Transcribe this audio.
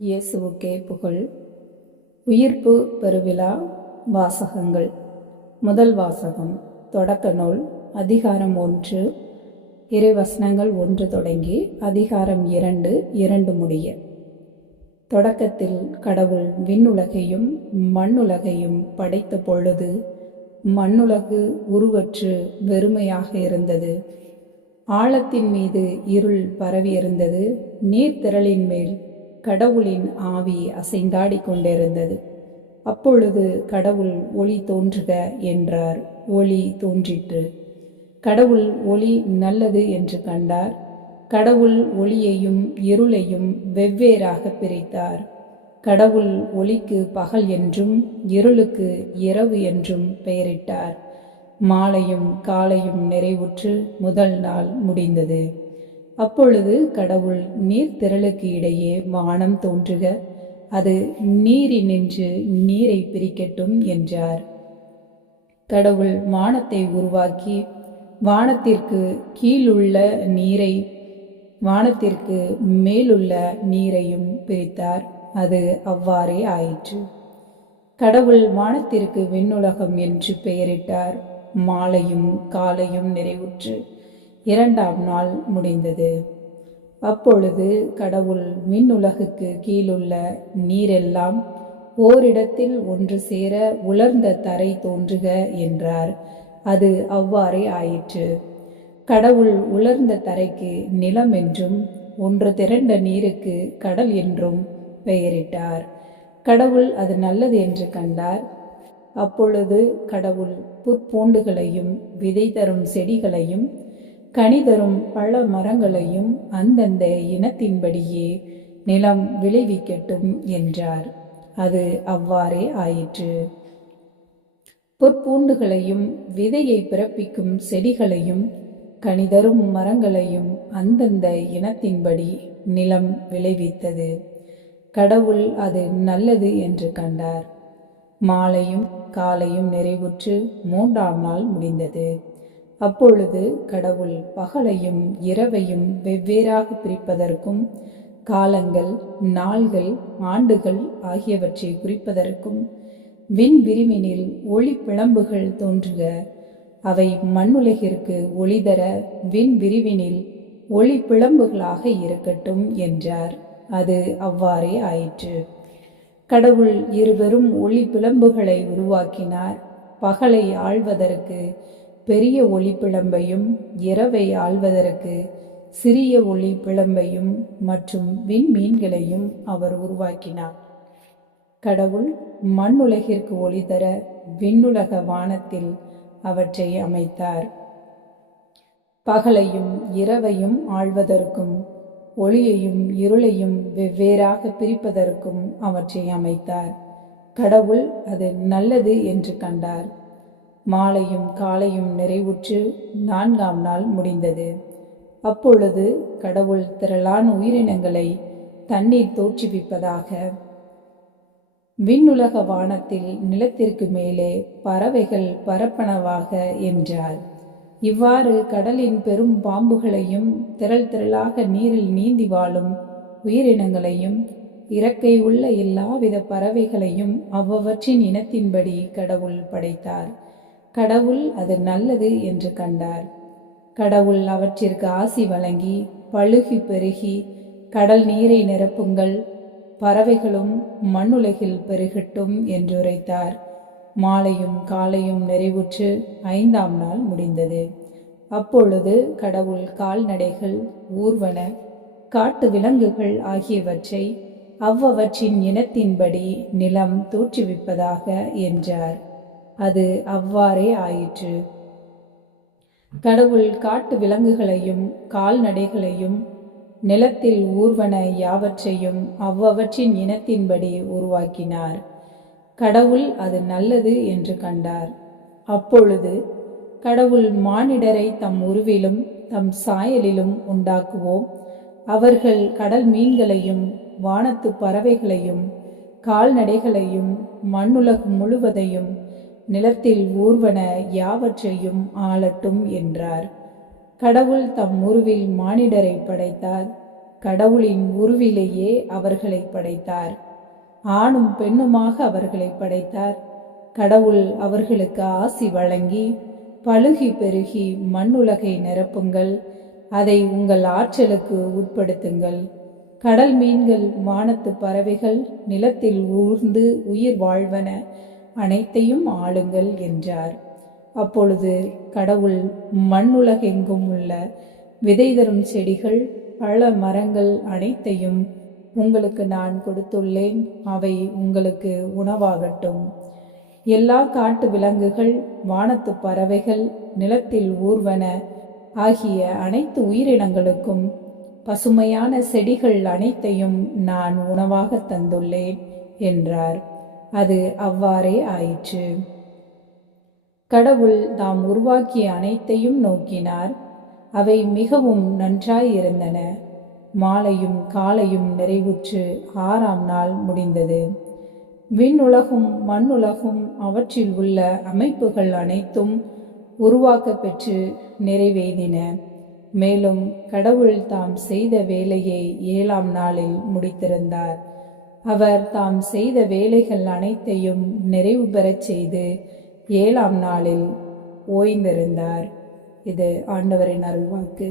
இயேசுவுக்கே புகழ். உயிர்ப்பு பெருவிழா வாசகங்கள். முதல் வாசகம் தொடக்க நூல் அதிகாரம் 1 இறைவசனங்கள் 1 தொடங்கி அதிகாரம் 2 முடிய. தொடக்கத்தில் கடவுள் விண்ணுலகையும் மண்ணுலகையும் படைத்த பொழுது மண்ணுலகு உருவற்று வெறுமையாக இருந்தது. ஆழத்தின் மீது இருள் பரவியிருந்தது. நீர்த்திரளின் மேல் கடவுளின் ஆவி அசைந்தாடி கொண்டிருந்தது. அப்பொழுது கடவுள் ஒளி தோன்றுக என்றார். ஒளி தோன்றிற்று. கடவுள் ஒளி நல்லது என்று கண்டார். கடவுள் ஒளியையும் இருளையும் வெவ்வேறாக பிரித்தார். கடவுள் ஒளிக்கு பகல் என்றும் இருளுக்கு இரவு என்றும் பெயரிட்டார். மாலையும் காலையும் நிறைவுற்று முதல் நாள் முடிந்தது. அப்பொழுது கடவுள் நீர்த்திரளுக்கு இடையே வானம் தோன்றுக, அது நீரினின்று நீரை பிரிக்கட்டும் என்றார். கடவுள் வானத்தை உருவாக்கி வானத்திற்கு கீழுள்ள நீரை வானத்திற்கு மேலுள்ள நீரையும் பிரித்தார். அது அவ்வாறே ஆயிற்று. கடவுள் வானத்திற்கு விண்ணுலகம் என்று பெயரிட்டார். மாலையும் காலையும் நிறைவுற்று இரண்டாம் நாள் முடிந்தது. அப்பொழுது கடவுள் விண்ணுலகுக்கு கீழுள்ள நீரெல்லாம் ஓரிடத்தில் ஒன்று சேர உலர்ந்த தரை தோன்றுக என்றார். அது அவ்வாறே ஆயிற்று. கடவுள் உலர்ந்த தரைக்கு நிலம் என்றும் ஒன்று திரண்ட நீருக்கு கடல் என்றும் பெயரிட்டார். கடவுள் அது நல்லது என்று கண்டார். அப்பொழுது கடவுள் புற்பூண்டுகளையும் விதை தரும் செடிகளையும் கனிதரும் பழ மரங்களையும் அந்தந்த இனத்தின்படியே நிலம் விளைவிக்கட்டும் என்றார். அது அவ்வாறே ஆயிற்று. புற்பூண்டுகளையும் விதையை பிறப்பிக்கும் செடிகளையும் கனிதரும் மரங்களையும் அந்தந்த இனத்தின்படி நிலம் விளைவித்தது. கடவுள் அது நல்லது என்று கண்டார். மாலையும் காலையும் நிறைவுற்று மூன்றாம் நாள் முடிந்தது. அப்பொழுது கடவுள் பகலையும் இரவையும் வெவ்வேறாக பிரிப்பதற்கும் காலங்கள் நாள்கள் ஆண்டுகள் ஆகியவற்றை குறிப்பதற்கும் விண்விரிவினில் ஒளி பிழம்புகள் தோன்றுக, அவை மண்ணுலகிற்கு ஒளிதர விண்விரிவினில் ஒளி பிழம்புகளாக இருக்கட்டும் என்றார். அது அவ்வாறே ஆயிற்று. கடவுள் இருவரும் ஒளி பிழம்புகளை உருவாக்கினார். பகலை ஆள்வதற்கு பெரிய ஒளி பிழம்பையும் இரவை ஆள்வதற்கு சிறிய ஒளி பிழம்பையும் மற்றும் விண்மீன்களையும் அவர் உருவாக்கினார். கடவுள் மண்ணுலகிற்கு ஒளி தர விண்ணுலக வானத்தில் அவற்றை அமைத்தார். பகலையும் இரவையும் ஆள்வதற்கும் ஒளியையும் இருளையும் வெவ்வேறாக பிரிப்பதற்கும் அவற்றை அமைத்தார். கடவுள் அது நல்லது என்று கண்டார். மாலையும் காலையும் நிறைவுற்று நான்காம் நாள் முடிந்தது. அப்பொழுது கடவுள் திரளான உயிரினங்களை தண்ணீர் தோற்றுவிப்பதாக, விண்ணுலக வானத்தில் நிலத்திற்கு மேலே பறவைகள் பரப்பனவாக என்றார். இவ்வாறு கடலின் பெரும் பாம்புகளையும் திரள் திரளாக நீரில் நீந்தி வாழும் உயிரினங்களையும் இறக்கை உள்ள எல்லாவித பறவைகளையும் அவ்வவற்றின் இனத்தின்படி கடவுள் படைத்தார். கடவுள் அது நல்லது என்று கண்டார். கடவுள் அவற்றிற்கு ஆசி வழங்கி பழுகி பெருகி கடல் நீரை நிரப்புங்கள், பறவைகளும் மண்ணுலகில் பெருகட்டும் என்று உரைத்தார். மாலையும் காலையும் நிறைவுற்று ஐந்தாம் நாள் முடிந்தது. அப்பொழுது கடவுள் கால்நடைகள் ஊர்வன காட்டு விலங்குகள் ஆகியவற்றை அவ்வவற்றின் இனத்தின்படி நிலம் தோற்றுவிப்பதாக என்றார். அது அவ்வாறே ஆயிற்று. கடவுள் காட்டு விலங்குகளையும் கால்நடைகளையும் நிலத்தில் ஊர்வன யாவற்றையும் அவ்வவற்றின் இனத்தின்படி உருவாக்கினார். கடவுள் அது நல்லது என்று கண்டார். அப்பொழுது கடவுள் மானிடரை தம் உருவிலும் தம் சாயலிலும் உண்டாக்குவோம். அவர்கள் கடல் மீன்களையும் வானத்து பறவைகளையும் கால்நடைகளையும் மண்ணுலகு முழுவதையும் நிலத்தில் ஊர்வன யாவற்றையும் ஆளட்டும் என்றார். கடவுள் தம் உருவில் மானிடரை படைத்தார். கடவுளின் உருவிலேயே அவர்களை படைத்தார். ஆணும் பெண்ணுமாக அவர்களை படைத்தார். கடவுள் அவர்களுக்கு ஆசி வழங்கி, பலுகி பெருகி மண்ணுலகை நிரப்புங்கள், அதை உங்கள் ஆற்றலுக்கு உட்படுத்துங்கள். கடல் மீன்கள், வானத்து பறவைகள், நிலத்தில் ஊர்ந்து உயிர் வாழ்வன அனைத்தையும் ஆளுங்கள் என்றார். அப்பொழுது கடவுள் மண்ணுலகெங்கும் உள்ள விதை தரும் செடிகள், பழ மரங்கள் அனைத்தையும் உங்களுக்கு நான் கொடுத்துள்ளேன், அவை உங்களுக்கு உணவாகட்டும். எல்லா காட்டு விலங்குகள், வானத்து பறவைகள், நிலத்தில் ஊர்வன ஆகிய அனைத்து உயிரினங்களுக்கும் பசுமையான செடிகள் அனைத்தையும் நான் உணவாக தந்துள்ளேன் என்றார். அது அவ்வாறே ஆயிற்று. கடவுள் தாம் உருவாக்கிய அனைத்தையும் நோக்கினார். அவை மிகவும் நன்றாயிருந்தன. மாலையும் காலையும் நிறைவுற்று 6ஆம் நாள் முடிந்தது. விண்ணுலகும் மண்ணுலகும் அவற்றில் உள்ள அமைப்புகள் அனைத்தும் உருவாக்க பெற்று நிறைவேறின. மேலும் கடவுள் தாம் செய்த வேலையை 7ஆம் நாளில் முடித்திருந்தார். அவர் தாம் செய்த வேலைகள் அனைத்தையும் நிறைவு பெறச் செய்து 7ஆம் நாளில் ஓய்ந்திருந்தார். இது ஆண்டவரின் அருள்வாக்கு.